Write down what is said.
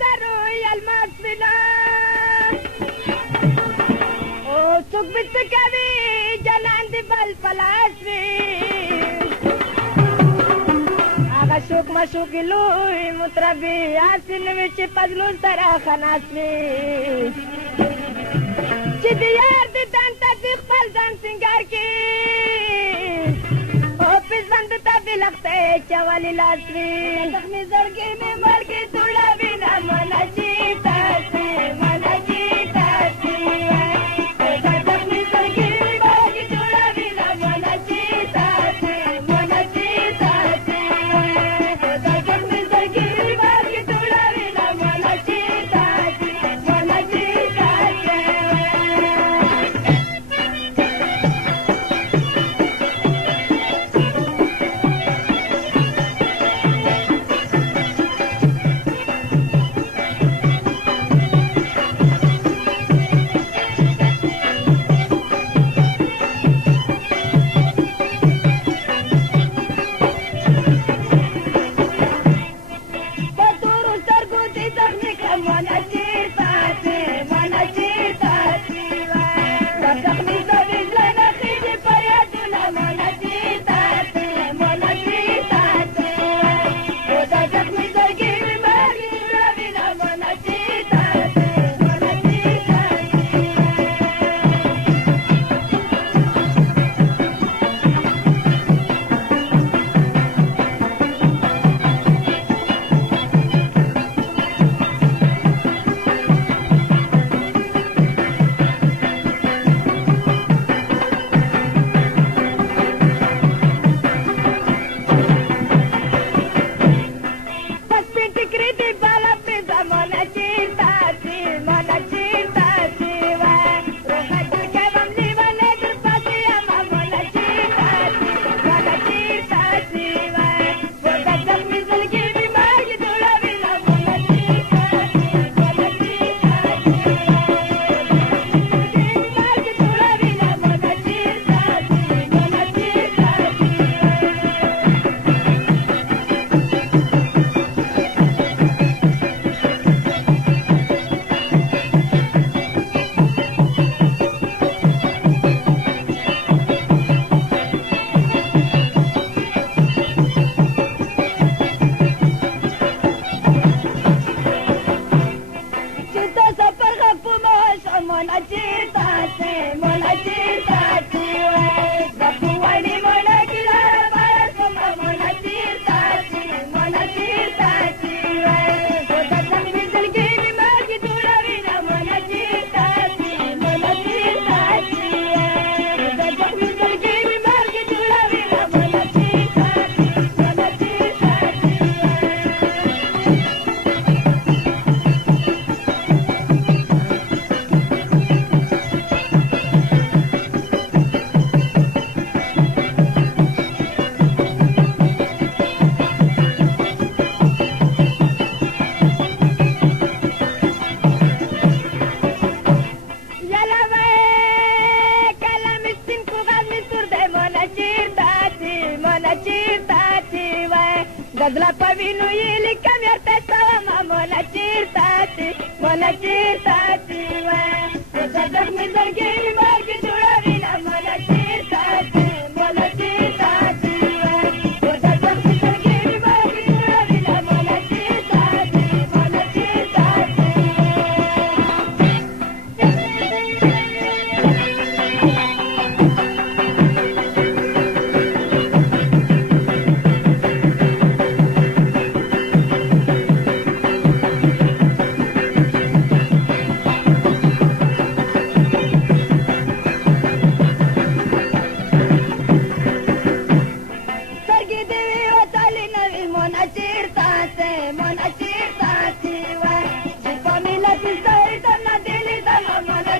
زرو الماس بنا او څوک به څه کوي جلان دی بل پلاس وي هغه شوک مشوکې لوی مطربي حسین وي چې پزلو سره خناس وي چې د یار د تن ته د خپل ځان سینګار کې او پسند ته بلغته چوالي لاس وي زخمي زړګي مې مرګي توړه وینا منا چیتا سي منا چیتا سي زخمي زړګي مې مرګي توړه وینا منا چیتا سي منا چیتا سي زخمي زړګي مې مرګي توړه وینا منا چیتا سي منا چیتا سي Gadla pavinu yili kamyar petawa mamona chirtati mona chirtati wa sadak mi zargi margi judari na mona chirtati mona chirtati wa sadak mi zargi margi judari na mona chirtati mona chirtati Mona